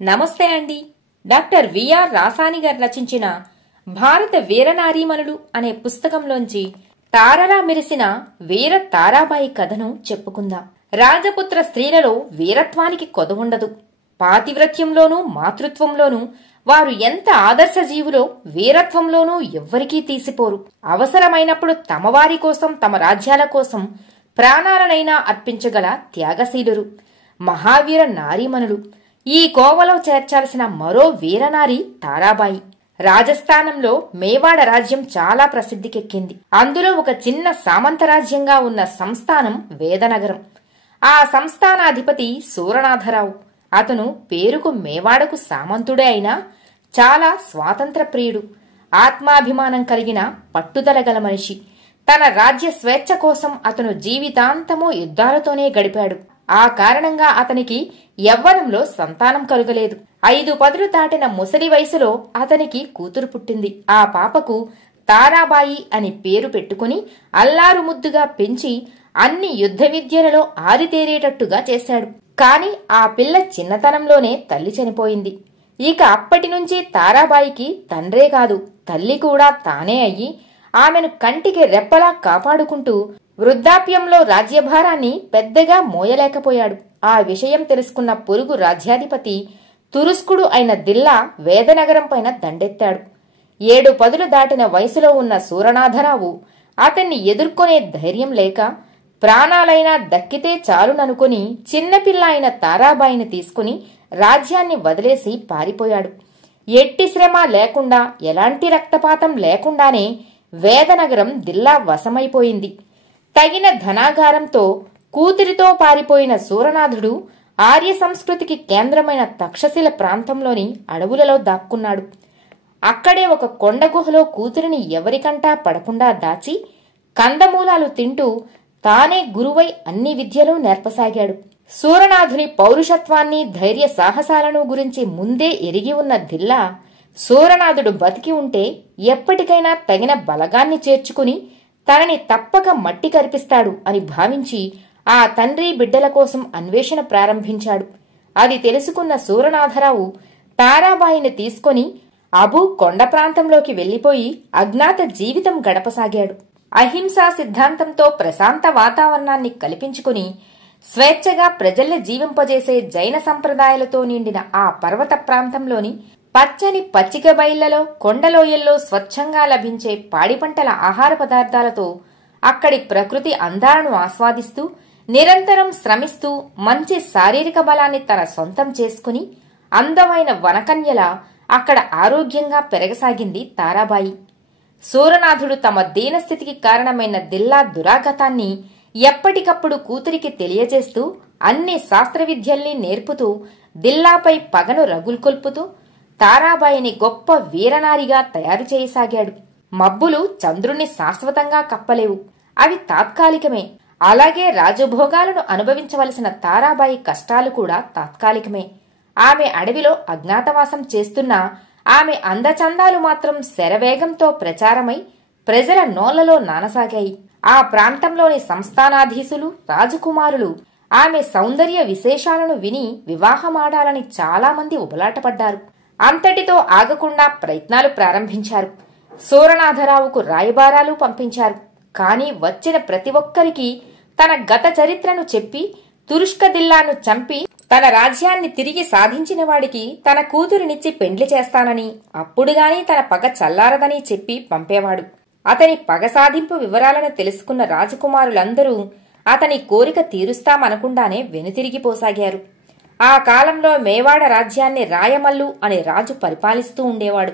నమస్తే అండి. Doctor VR Rasani గారు రచించిన భారత వీరనారీమణులు అనే పుస్తకంలోంచి తారలా మెరిసిన వీర తారాబాయి కథను చెప్పుకుందాం. రాజపుత్ర స్త్రీలలో వీరత్వానికి కొదవుండదు. పాతివ్రత్యంలోనూ మాతృత్వంలోనూ వారు ఎంత ఆదర్శ జీవులో వీరత్వంలోనూ ఎవ్వరికీ తీసిపోరు. అవసరమైనప్పుడు తమవారి కోసం, తమ రాజ్యాల కోసం ప్రాణాలనైనా అర్పించగల త్యాగశీలురు, మహావీర నారీమణులు. ఈ కోవలో చేర్చాల్సిన మరో వీరనారి తారాబాయి. రాజస్థానంలో మేవాడ రాజ్యం చాలా ప్రసిద్ధికెక్కింది. అందులో ఒక చిన్న సామంతరాజ్యంగా ఉన్న సంస్థానం వేదనగరం. ఆ సంస్థానాధిపతి సూరనాథరావు. అతను పేరుకు మేవాడకు సామంతుడే అయినా చాలా స్వాతంత్ర ప్రియుడు, ఆత్మాభిమానం కలిగిన పట్టుదల గల మనిషి. తన రాజ్య స్వేచ్ఛ కోసం అతను జీవితాంతమూ యుద్ధాలతోనే గడిపాడు. ఆ కారణంగా అతనికి యవ్వనంలో సంతానం కలుగలేదు. 5 పదులు దాటిన ముసలి వయసులో అతనికి కూతురు పుట్టింది. ఆ పాపకు తారాబాయి అని పేరు పెట్టుకుని అల్లారు ముద్దుగా పెంచి అన్ని యుద్ధ విద్యలలో ఆరితేరేటట్టుగా చేశాడు. కాని ఆ పిల్ల చిన్నతనంలోనే తల్లి చనిపోయింది. ఇక అప్పటి నుంచి తారాబాయికి తండ్రే కాదు, తల్లి కూడా తానే అయ్యి ఆమెను కంటికి రెప్పలా కాపాడుకుంటూ వృద్ధాప్యంలో రాజ్యభారాన్ని పెద్దగా మోయలేకపోయాడు. ఆ విషయం తెలుసుకున్న పొరుగు రాజ్యాధిపతి తురుస్కుడు అయిన దిల్లా వేదనగరం పైన దండెత్తాడు. 7 పదులు దాటిన వయసులో ఉన్న సూరనాథరావు అతన్ని ఎదుర్కొనే ధైర్యం లేక ప్రాణాలైనా దక్కితే చాలుననుకుని చిన్నపిల్ల అయిన తారాబాయిని తీసుకుని రాజ్యాన్ని వదిలేసి పారిపోయాడు. ఎట్టి శ్రమ లేకుండా, ఎలాంటి రక్తపాతం లేకుండానే వేదనగరం దిల్లా వశమైపోయింది. తగిన ధనాగారంతో కూతురితో పారిపోయిన సూరనాథుడు ఆర్య సంస్కృతికి కేంద్రమైన తక్షశిల ప్రాంతంలోని అడవులలో దాక్కున్నాడు. అక్కడే ఒక కొండ గుహలో కూతురిని ఎవరికంటా పడకుండా దాచి కందమూలాలు తింటూ తానే గురువై అన్ని విద్యలు నేర్పసాగాడు. సూరనాథుని పౌరుషత్వాన్ని, ధైర్య సాహసాలను గురించి ముందే ఎరిగి ఉన్న దిల్లా సూరనాథుడు బతికి ఉంటే ఎప్పటికైనా తగిన బలగాన్ని చేర్చుకుని తనని తప్పక మట్టి కరిపిస్తాడు అని భావించి ఆ తండ్రి బిడ్డల కోసం అన్వేషణ ప్రారంభించాడు. అది తెలుసుకున్న సూరనాథరావు తారాబాయిని తీసుకుని అబూ కొండ ప్రాంతంలోకి వెళ్లిపోయి అజ్ఞాత జీవితం గడపసాగాడు. అహింసా సిద్ధాంతంతో ప్రశాంత వాతావరణాన్ని కల్పించుకుని స్వేచ్ఛగా ప్రజల్ని జీవింపజేసే జైన సంప్రదాయాలతో నిండిన ఆ పర్వత ప్రాంతంలోని పచ్చని పచ్చిక బయళ్లలో, కొండలోయల్లో స్వచ్ఛంగా లభించే పాడి పంటల ఆహార పదార్థాలతో అక్కడి ప్రకృతి అందాలను ఆస్వాదిస్తూ నిరంతరం శ్రమిస్తూ మంచి శారీరక బలాన్ని తన సొంతం చేసుకుని అందమైన వనకన్యలా అక్కడ ఆరోగ్యంగా పెరగసాగింది తారాబాయి. సూరనాథుడు తమ దీనస్థితికి కారణమైన దిల్లా దురాగతాన్ని ఎప్పటికప్పుడు కూతురికి తెలియజేస్తూ అన్ని శాస్త్ర విద్యల్ని నేర్పుతూ దిల్లాపై పగను రగుల్కొల్పుతూ తారాబాయిని గొప్ప వీరనారిగా తయారు చేయసాగాడు. మబ్బులు చంద్రుణ్ణి శాశ్వతంగా కప్పలేవు, అవి తాత్కాలికమే. అలాగే రాజభోగాలను అనుభవించవలసిన తారాబాయి కష్టాలు కూడా తాత్కాలికమే. ఆమె అడవిలో అజ్ఞాతవాసం చేస్తున్నా ఆమె అందచందాలు మాత్రం శరవేగంతో ప్రచారమై ప్రజల నోళ్లలో నానసాగాయి. ఆ ప్రాంతంలోని సంస్థానాధీశులు, రాజకుమారులు ఆమె సౌందర్య విశేషాలను విని వివాహమాడాలని చాలా మంది ఉబలాటపడ్డారు. అంతటితో ఆగకుండా ప్రయత్నాలు ప్రారంభించారు. సూరనాథరావుకు రాయబారాలు పంపించారు. కాని వచ్చిన ప్రతి ఒక్కరికి తన గత చరిత్రను చెప్పి తురుష్క దిల్లాను చంపి తన రాజ్యాన్ని తిరిగి సాధించిన వాడికి తన కూతురినిచ్చి పెండ్లి చేస్తానని, అప్పుడుగాని తన పగ చల్లారదని చెప్పి పంపేవాడు. అతని పగ సాధింపు వివరాలను తెలుసుకున్న రాజకుమారులందరూ అతని కోరిక తీరుస్తామనకుండానే వెనుతిరిగిపోసాగారు. ఆ కాలంలో మేవాడ రాజ్యాన్ని రాయమల్లు అనే రాజు పరిపాలిస్తూ ఉండేవాడు.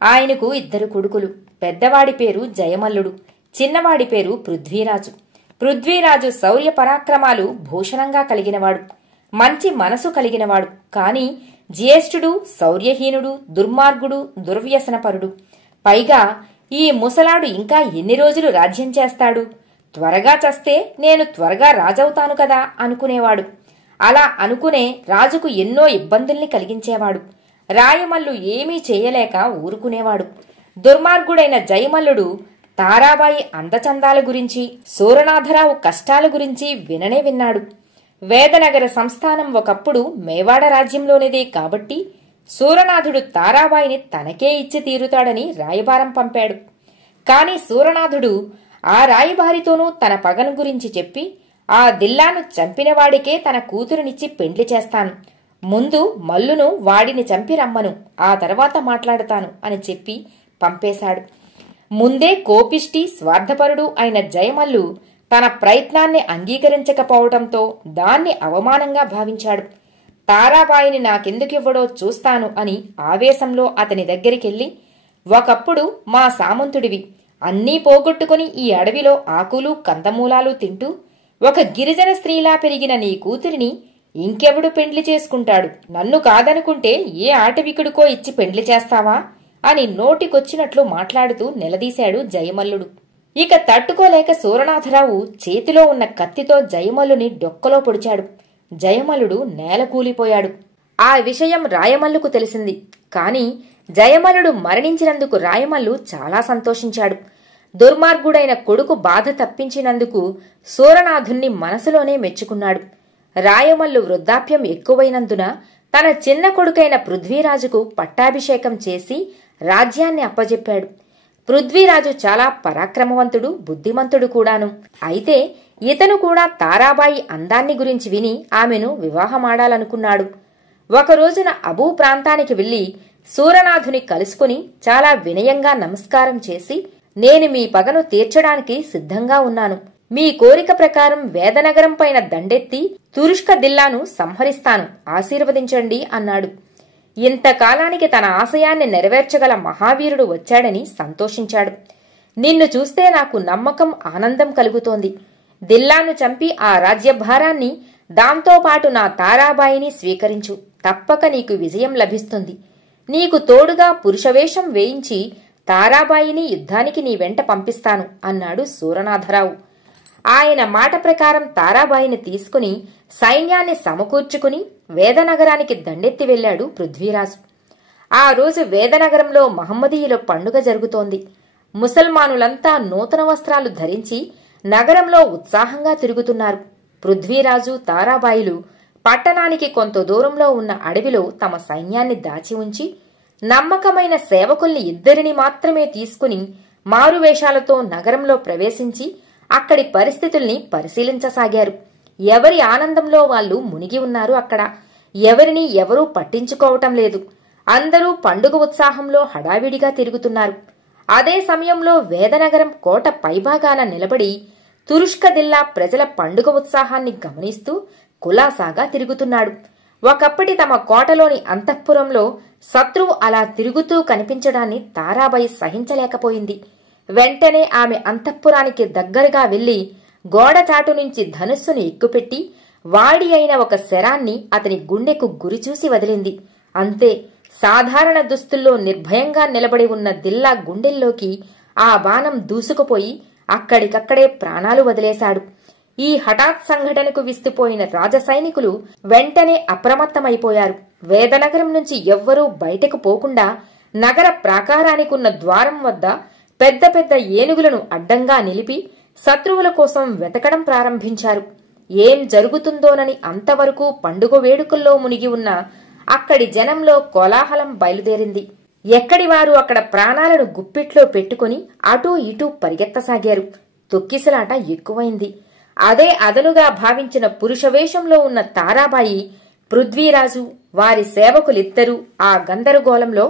ఆయనకు 2 కొడుకులు. పెద్దవాడి పేరు జయమల్లుడు, చిన్నవాడి పేరు పృథ్వీరాజు. పృథ్వీరాజు శౌర్య పరాక్రమాలు భూషణంగా కలిగినవాడు, మంచి మనసు కలిగినవాడు. కాని జ్యేష్ఠుడు శౌర్యహీనుడు, దుర్మార్గుడు, దుర్వ్యసనపరుడు. పైగా ఈ ముసలాడు ఇంకా ఎన్ని రోజులు రాజ్యం చేస్తాడు? త్వరగా చస్తే నేను త్వరగా రాజవుతాను కదా అనుకునేవాడు. అలా అనుకునే రాజుకు ఎన్నో ఇబ్బందుల్ని కలిగించేవాడు. రాయమల్లు ఏమీ చేయలేక ఊరుకునేవాడు. దుర్మార్గుడైన జయమల్లుడు తారాబాయి అందచందాల గురించి, సూరనాథరావు కష్టాల గురించి విననే విన్నాడు. వేదనగర సంస్థానం ఒకప్పుడు మేవాడ రాజ్యంలోనిదే కాబట్టి సూరనాథుడు తారాబాయిని తనకే ఇచ్చి తీరుతాడని రాయబారం పంపాడు. కాని సూరనాథుడు ఆ రాయబారితోనూ తన పగను గురించి చెప్పి, ఆ దిల్లాను చంపినవాడికే తన కూతురునిచ్చి పెండ్లి చేస్తాను, ముందు మల్లును వాడిని చంపి రమ్మను, ఆ తర్వాత మాట్లాడతాను అని చెప్పి పంపేశాడు. ముందే కోపిష్టి స్వార్థపరుడు అయిన జయమల్లు తన ప్రయత్నాన్ని అంగీకరించకపోవటంతో దాన్ని అవమానంగా భావించాడు. తారాబాయిని నాకెందుకివ్వడో చూస్తాను అని ఆవేశంలో అతని దగ్గరికెళ్ళి, ఒకప్పుడు మా సామంతుడివి, అన్నీ పోగొట్టుకుని ఈ అడవిలో ఆకులు కందమూలాలు తింటూ ఒక గిరిజన స్త్రీలా పెరిగిన నీ కూతురిని ఇంకెవడు పెండ్లి చేసుకుంటాడు? నన్ను కాదనుకుంటే ఏ ఆటవికుడికో ఇచ్చి పెండ్లి చేస్తావా అని నోటికొచ్చినట్లు మాట్లాడుతూ నిలదీశాడు జయమల్లుడు. ఇక తట్టుకోలేక సూరనాథరావు చేతిలో ఉన్న కత్తితో జయమల్లుని డొక్కలో పొడిచాడు. జయమల్లుడు నేలకూలిపోయాడు. ఆ విషయం రాయమల్లుకు తెలిసింది. కాని జయమల్లుడు మరణించినందుకు రాయమల్లు చాలా సంతోషించాడు. దుర్మార్గుడైన కొడుకు బాధ తప్పించినందుకు సూరనాథుణ్ణి మనసులోనే మెచ్చుకున్నాడు. రాయమల్లు వృద్ధాప్యం ఎక్కువైనందున తన చిన్న కొడుకైన పృథ్వీరాజుకు పట్టాభిషేకం చేసి రాజ్యాన్ని అప్పజెప్పాడు. పృథ్వీరాజు చాలా పరాక్రమవంతుడు, బుద్ధిమంతుడు కూడాను. అయితే ఇతను కూడా తారాబాయి అందాన్ని గురించి విని ఆమెను వివాహమాడాలనుకున్నాడు. ఒకరోజున అబూ ప్రాంతానికి వెళ్లి సూరనాథుని కలుసుకుని చాలా వినయంగా నమస్కారం చేసి, నేను మీ పగను తీర్చడానికి సిద్ధంగా ఉన్నాను. మీ కోరిక ప్రకారం వేదనగరం పైన దండెత్తి తురుష్క దిల్లాను సంహరిస్తాను, ఆశీర్వదించండి అన్నాడు. ఇంతకాలానికి తన ఆశయాన్ని నెరవేర్చగల మహావీరుడు వచ్చాడని సంతోషించాడు. నిన్ను చూస్తే నాకు నమ్మకం, ఆనందం కలుగుతోంది. దిల్లాను చంపి ఆ రాజ్యభారాన్ని, దాంతోపాటు నా తారాబాయిని స్వీకరించు, తప్పక నీకు విజయం లభిస్తుంది. నీకు తోడుగా పురుషవేషం వేయించి తారాబాయిని యుద్ధానికి నీ వెంట పంపిస్తాను అన్నాడు సూరనాథరావు. ఆయన మాట ప్రకారం తారాబాయిని తీసుకుని సైన్యాన్ని సమకూర్చుకుని వేదనగరానికి దండెత్తి వెళ్లాడు పృథ్వీరాజు. ఆ రోజు వేదనగరంలో మహమ్మదీయుల పండుగ జరుగుతోంది. ముసల్మానులంతా నూతన వస్త్రాలు ధరించి నగరంలో ఉత్సాహంగా తిరుగుతున్నారు. పృథ్వీరాజు, తారాబాయిలు పట్టణానికి కొంత దూరంలో ఉన్న అడవిలో తమ సైన్యాన్ని దాచి ఉంచి నమ్మకమైన సేవకుల్ని ఇద్దరిని మాత్రమే తీసుకుని మారువేషాలతో నగరంలో ప్రవేశించి అక్కడి పరిస్థితుల్ని పరిశీలించసాగారు. ఎవరి ఆనందంలో వాళ్ళు మునిగి ఉన్నారు. అక్కడ ఎవరిని ఎవరూ పట్టించుకోవటం లేదు. అందరూ పండుగ ఉత్సాహంలో హడావిడిగా తిరుగుతున్నారు. అదే సమయంలో వేదనగరం కోట పైభాగాన నిలబడి తురుష్క దిల్లా ప్రజల పండుగ ఉత్సాహాన్ని గమనిస్తూ కులాసాగా తిరుగుతున్నాడు. ఒకప్పటి తమ కోటలోని అంతఃపురంలో శత్రువు అలా తిరుగుతూ కనిపించడాన్ని తారాబాయి సహించలేకపోయింది. వెంటనే ఆమె అంతఃపురానికి దగ్గరగా వెళ్లి గోడచాటు నుంచి ధనుస్సును ఎక్కుపెట్టి వాడి అయిన ఒక శరాన్ని అతని గుండెకు గురిచూసి వదిలింది. అంతే, సాధారణ దుస్తుల్లో నిర్భయంగా నిలబడి ఉన్న దిల్లా గుండెల్లోకి ఆ బాణం దూసుకుపోయి అక్కడికక్కడే ప్రాణాలు వదిలేశాడు. ఈ హఠాత్ సంఘటనకు విస్తుపోయిన రాజసైనికులు వెంటనే అప్రమత్తమైపోయారు. వేదనగరం నుంచి ఎవ్వరూ బయటకు పోకుండా నగర ప్రాకారానికున్న ద్వారం వద్ద పెద్ద పెద్ద ఏనుగులను అడ్డంగా నిలిపి శత్రువుల కోసం వెతకడం ప్రారంభించారు. ఏం జరుగుతుందోనని అంతవరకు పండుగ వేడుకల్లో మునిగి ఉన్న అక్కడి జనంలో కోలాహలం బయలుదేరింది. ఎక్కడివారు అక్కడ ప్రాణాలను గుప్పిట్లో పెట్టుకుని అటూ ఇటూ పరిగెత్తసాగారు. తొక్కిసలాట ఎక్కువైంది. అదే అదనుగా భావించిన పురుషవేషంలో ఉన్న తారాబాయి, పృథ్వీరాజు, వారి సేవకులిద్దరూ ఆ గందరగోళంలో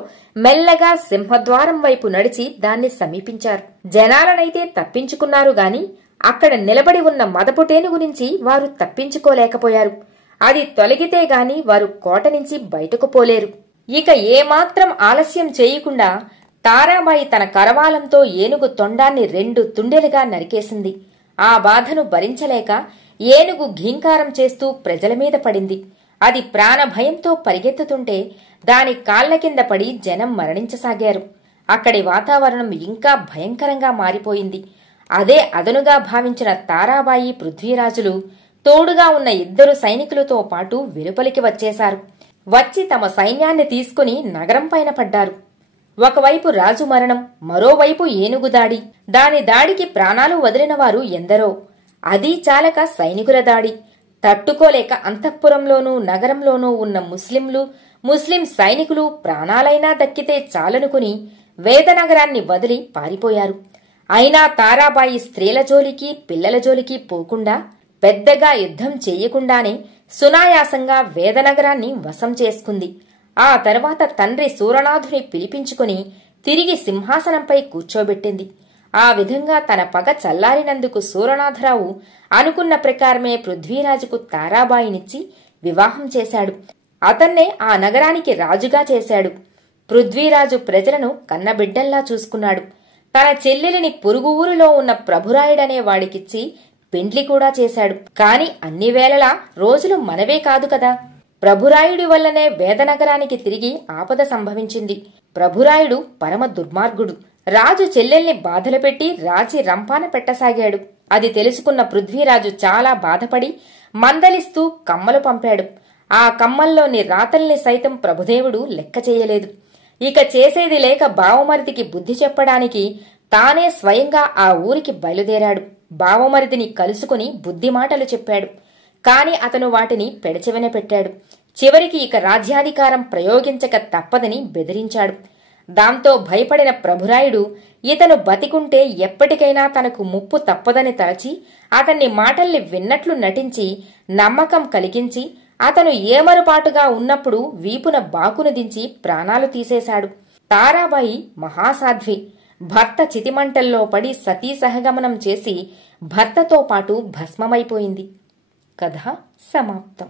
మెల్లగా సింహద్వారం వైపు నడిచి దాన్ని సమీపించారు. జనాలనైతే తప్పించుకున్నారు గాని అక్కడ నిలబడి ఉన్న మదపుటేను గురించి వారు తప్పించుకోలేకపోయారు. అది తొలగితే గాని వారు కోట నుంచి బయటకు పోలేరు. ఇక ఏమాత్రం ఆలస్యం చేయకుండా తారాబాయి తన కరవాలంతో ఏనుగు తొండాన్ని 2 తుండెలుగా నరికేసింది. ఆ బాధను భరించలేక ఏనుగు ఘీంకారం చేస్తూ ప్రజల మీద పడింది. అది ప్రాణభయంతో పరిగెత్తుతుంటే దాని కాళ్ల కింద పడి జనం మరణించసాగారు. అక్కడి వాతావరణం ఇంకా భయంకరంగా మారిపోయింది. అదే అదనుగా భావించిన తారాబాయి, పృథ్వీరాజులు తోడుగా ఉన్న 2 సైనికులతో పాటు వెలుపలికి వచ్చేశారు. వచ్చి తమ సైన్యాన్ని తీసుకుని నగరం పైన పడ్డారు. ఒకవైపు రాజు మరణం, మరోవైపు ఏనుగు దాడి. దాని దాడికి ప్రాణాలు వదిలిన వారు ఎందరో. అదీ చాలక సైనికుల దాడి. తట్టుకోలేక అంతఃపురంలోనూ నగరంలోనూ ఉన్న ముస్లిం సైనికులు ప్రాణాలైనా దక్కితే చాలనుకుని వేదనగరాన్ని వదిలి పారిపోయారు. అయినా తారాబాయి స్త్రీల జోలికి పిల్లల జోలికి పోకుండా పెద్దగా యుద్ధం చెయ్యకుండానే సునాయాసంగా వేదనగరాన్ని వశం చేసుకుంది. ఆ తర్వాత తండ్రి సూరనాథుని పిలిపించుకుని తిరిగి సింహాసనంపై కూర్చోబెట్టింది. ఆ విధంగా తన పగ చల్లారినందుకు సూరనాథరావు అనుకున్న ప్రకారమే పృథ్వీరాజుకు తారాబాయినిచ్చి వివాహం చేశాడు. అతన్నే ఆ నగరానికి రాజుగా చేశాడు. పృథ్వీరాజు ప్రజలను కన్నబిడ్డల్లా చూసుకున్నాడు. తన చెల్లెలిని పొరుగు ఊరిలో ఉన్న ప్రభురాయుడనే వాడికిచ్చి పెండ్లి కూడా చేశాడు. కాని అన్ని వేళలా రోజులు మనవే కాదు కదా. ప్రభురాయుడి వల్లనే వేదనగరానికి తిరిగి ఆపద సంభవించింది. ప్రభురాయుడు పరమ దుర్మార్గుడు. రాజు చెల్లెల్ని బాధలు పెట్టి రాజీ రంపాన పెట్టసాగాడు. అది తెలుసుకున్న పృథ్వీరాజు చాలా బాధపడి మందలిస్తూ కమ్మలు పంపాడు. ఆ కమ్మల్లోని రాతల్ని సైతం ప్రభుదేవుడు లెక్క చేయలేదు. ఇక చేసేది లేక బావమరిదికి బుద్ధి చెప్పడానికి తానే స్వయంగా ఆ ఊరికి బయలుదేరాడు. బావమరిదిని కలుసుకుని బుద్ధిమాటలు చెప్పాడు. కాని అతను వాటిని పెడచెవిన పెట్టాడు. చివరికి ఇక రాజ్యాధికారం ప్రయోగించక తప్పదని బెదిరించాడు. దాంతో భయపడిన ప్రభురాయుడు ఇతను బతికుంటే ఎప్పటికైనా తనకు ముప్పు తప్పదని తలచి అతన్ని మాటల్ని విన్నట్లు నటించి నమ్మకం కలిగించి అతను ఏమరుపాటుగా ఉన్నప్పుడు వీపున బాకును దించి ప్రాణాలు తీసేశాడు. తారాబాయి మహాసాధ్వి. భర్త చితిమంటల్లో పడి సతీ సహగమనం చేసి భర్తతో పాటు భస్మమైపోయింది. కథ సమాప్తం.